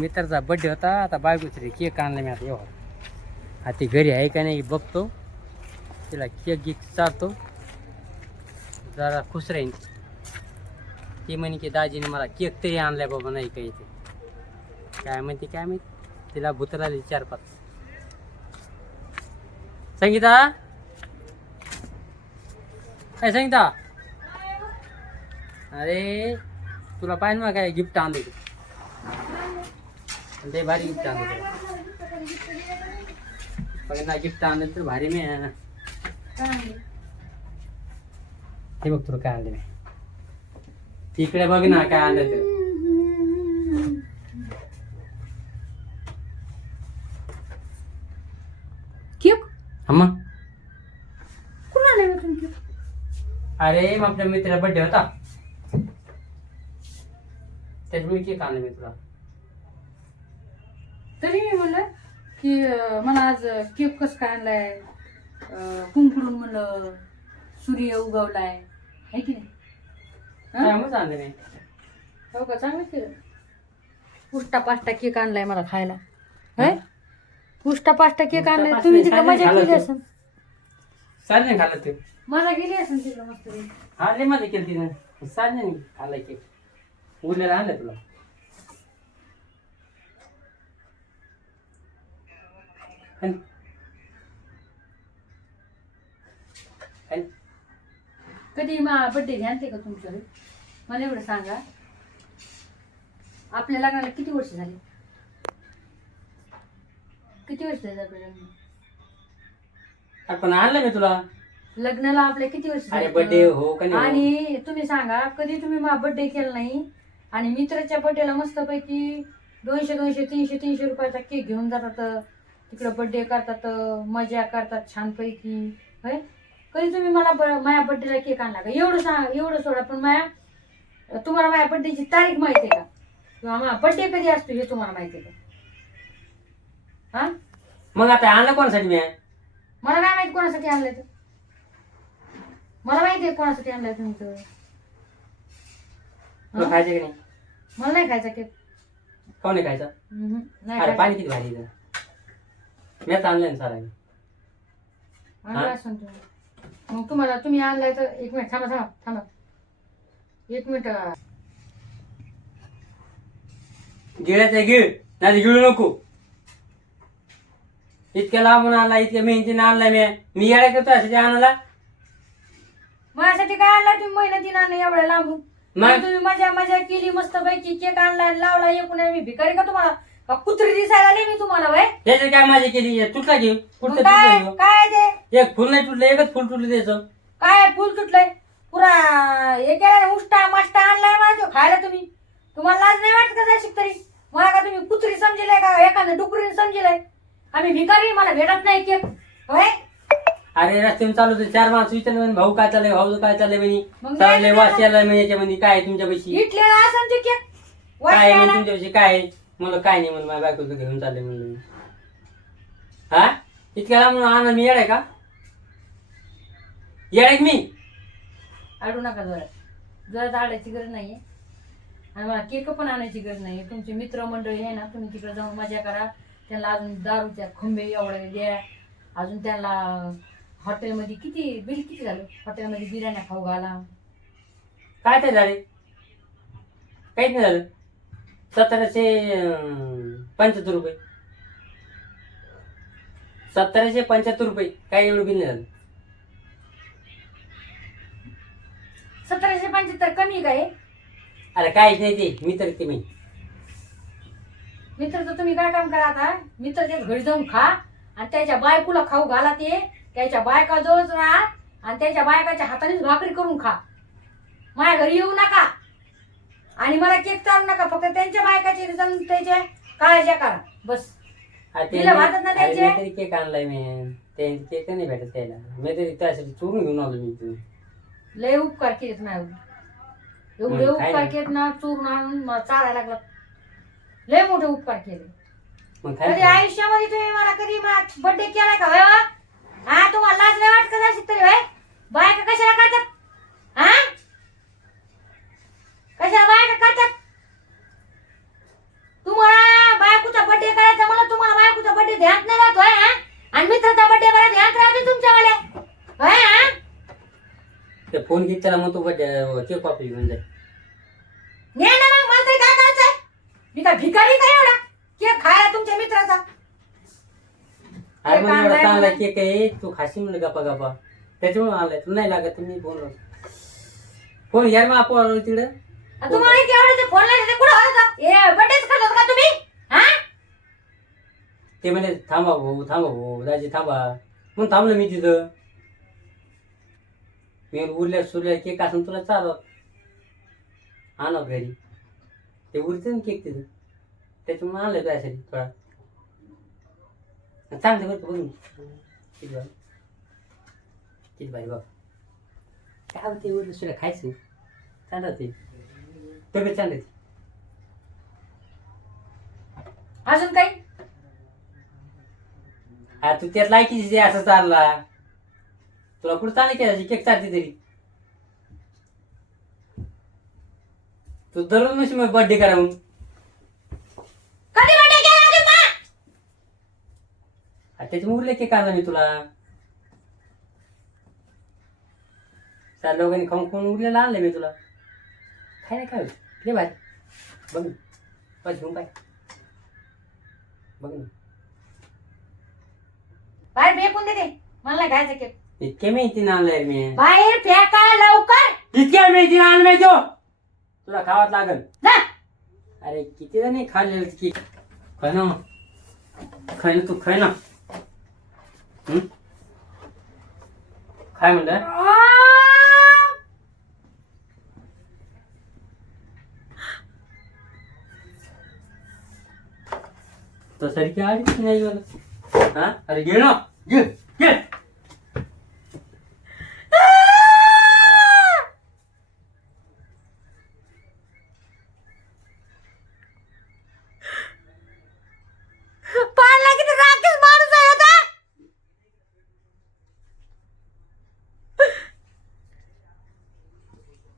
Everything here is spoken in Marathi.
मित्राचा बड्डे होता आता बायकोची केक आणला मी आता एवढा. आता ती घरी आहे का नाही बघतो. तिला केक गिक चारतो. जरा खुश राहीन. ती म्हणे की दाजीने मला केक तरी आणलाय बाबा नाही काही ते काय म्हणते काय माहिती? तिला भूतर चार पाच. संगीता? काय संगीता? अरे तुला पाहिजे मग काय गिफ्ट आणलं ते भारी गिफ्ट आणले बघ ना गिफ्ट आणलं तर भारी मी हे बघ तुला काय आणलं मी. तिकडे बघ ना काय आणलं तर मग अरे मग आपल्या मित्राचा बड्डे होता. त्याच्यामुळे केक आणलं मी तुला. तरी मी म्हणलं की मला आज केक कसं काय आणलाय? कुंकुडून म्हणलं सूर्य उगवलाय. है की नाही? हं? हो का? चांगलं केलं. पुष्टा पाष्टा केक आणलाय मला खायला. होय? पुष्टा पाष्टा केक आणलाय. तुम्ही तिकडे मजा केली. असेल. सारने खाल्लं ते मजा केली असेल तिकडे मस्त हा लय मजा केली तिने सारने खाल्लं केक. उरलेला आणलं तुला हं? हं? कधी मा बड्डे ध्यानते का तुमच्याकडे मला एवढं सांगा. आपल्या लग्नाला किती वर्ष झाली? किती वर्ष झाली आपल्या लग्नाला? अरे पण आणलं मी तुला. लग्नाला आपल्या किती वर्ष अरे झाली? बर्थडे हो का नाही हो? आणि तुम्ही सांगा कधी तुम्ही मा बर्थडे केला नाही? आणि मित्राच्या बर्थडेला मस्तपैकी दोनशे दोनशे तीनशे तीनशे रुपयाचा केक घेऊन जातात. तिकडं बर्थडे करतात मजा करतात छानपैकी. होय? कधी तुम्ही मला ब- माझ्या बर्थडेला केक आणला का? एवढं सांग एवढं सोडा. पण माझ्या तुम्हाला माझ्या बर्थडेची तारीख माहिती आहे का? किंवा माझा बर्थडे कधी असतो हे तुम्हाला माहिती आहे का? हा? मग आता आणलं कोणासाठी मी? मला काय माहिती कोणासाठी आणलंय ते. मला माहिती आहे कोणासाठी आणलंय तुमचं तुला हं? खायचं की नाही? मला नाही खायचा केक कोण नाही खायचं नाही अरे खायचा. पाणी किती भारी इथं. मीच आणलं ना सारा आणलं? असेल तुम्ही. मग तुम्हाला तुम्ही आणलाय तर एक मिनिट थांबा थांबा थांबा. एक मिनिट. गिळायचं गिळ. नाही गिळू नको. इतक्या लांबून आणला इतक्या मेहनतीने आणला मी. मी येड्या करतो असे आणायला. माझ्यासाठी काय आणलाय तुम्ही? मेहनतीनं आणलं एवढ्या लांबून. मग? तुम्ही मजा मजा केली मस्त पैकी केक आणलाय लावला एकूण मी भिकारी का तुम्हाला? कुत्री दिसायला आले मी तुम्हाला वय. त्याची काय माझी केली? तुटला घेऊ मग काय काय ते? एक फुल नाही तुटलं एकच फुल तुटलं त्याचं. काय फुल तुटलंय? पुरा हे केला उष्टा माष्टा आणलाय मला तो खायला तुम्ही. तुम्हाला लाज नाही वाटत का जायची तरी? मला का तुम्ही कुत्री समजिलाय का? एखादं डुकरीने समजिलाय? आम्ही भिकारी मला भेटत नाही केक होय? अरे रस्त्याने चालू होते. चार माणसं विचारले म्हणे भाऊ काय चाललंय भाऊ काय चाललंय म्हणे. मग चाललंय नाही वास यायला म्हणे याच्यामध्ये काय आहे तुमच्यापाशी? इटलेला असेल ते केक काय आहे म्हणे वर्षाला. तुमच्यापाशी काय आहे? म्हणलं काय नाही म्हणलं माझ्या बायकोचं घेऊन चाललंय म्हणलं मी. हा? इतक्या लांबून आणा मी येडाय का? येडाय का मी? अडू नका जरा. जरा झाडायची गरज नाहीये. आणि मला केक पण आणायची गरज नाहीये. तुमचे मित्रमंडळी आहे ना तुम्ही तिकडे जाऊन मजा करा. त्यांना अजून दारूच्या खंबे एवढे द्या. अजून त्यांना हॉटेलमध्ये किती बिल किती झालं? हॉटेलमध्ये बिर्याण्या खाऊ घाला. काय ते झाले? काहीच नाही झालं. सतराशे पंच्याहत्तर रुपये. सतराशे पंच्याहत्तर रुपये. काय एवढं बिल झालं. सतराशे पंच्याहत्तर कमी आहे का हे? अरे काहीच नाही ते. मी तर ते मी मित्र तर तुम्ही काय काम करा आता? मित्राच्या घरी जाऊन खा आणि त्याच्या बायकोला खाऊ घाला ते. त्याच्या बायका जवळच राहा आणि त्याच्या बायकाच्या हातानेच भाकरी करून खा. माझ्या घरी येऊ नका. आणि मला केक चालू नका फक्त त्यांच्या बायकाचे जाऊन त्याच्या काळज्या करा. बस. ते तिला वाटत ना अरे त्यांचे? मी तरी केक आणलाय मी. ते केक नाही भेटत त्याला. मी तरी त्यासाठी चोरून घेऊन आलो मी इथून. लय उपकार केलेत माझ्यावर एवढे काय उपकार नाही. केलेत ना चोरून आणून मला चालायला लागला. लय मोठे उपकार केले. मग कधी काय आयुष्यामध्ये तुम्ही मला कधी बर्थडे केलाय का? होय हो? हा तुम्हाला लाज नाही वाटत का तरी होय? बायका कशाला करतात? ध्यान नाही राहत हा? आणि मित्राचा बड्डे मला ध्यान राहते तुमच्यावाल्या. होय ते फोन घेत त्याला म्हणतो केक कॉपी घेऊन जाय मी काय भिकारी काय एवढा? केक खायला तुमच्या मित्राचा? अरे मग एवढा चांगला केक आहे तू खाशी म्हणलं गप्पा गप्पा. त्याच्यामुळे आलाय तुला नाही लागत तुम्ही फोन फोन यार मग आपण तिकडं. तुम्हाला इथे एवढं फोन लागले कुठं? होता हे बड्डेच खात का तुम्ही? ते म्हणे थांबा भाऊ थांबा भाऊ दाजी थांबा. मग थांबलो मी तिथं. मी उरल्या सुरल्या केक असं तुला चालवत आणव घरी. ते उरते ना केक तिथं. त्याच्यामुळे आणलं त्यासाठी थोडा. चांगलं बरं बघून. किती भारी. किती भारी बाबा. काय होते उरलं सुरल्या खायचं चांगलं ते. तब्येत चांगली अजून काही? हा तू त्यात लायकीची जे असं चालला. तुला कुठं चालले केला केक चालते तरी. तू दररोज नशी मग बर्थडे करा कधी केला तुम्ही हा, त्याच्यामुळे उरले केक आणला मी तुला. चार लोकांनी खाऊन खाऊन उरलेला आणलं मी तुला. काय नाही काय होत ले बाय बघ ना. बस घेऊन पाय. बघ ना. बाहेर फेकून देते. मला नाही खायचं केक इतके मेहतीनं आणलंय मी. बाहेर फेका लवकर. इतक्या मेहतीनं आणलंय तो. तुला खावाच लागल. जा. अरे किती जणी खाल्लेलं की. खाय ना. खाय ना तू खाय ना. हं? काय म्हणलं. की आलीच नाही मला हा? अरे घे ना. घे घे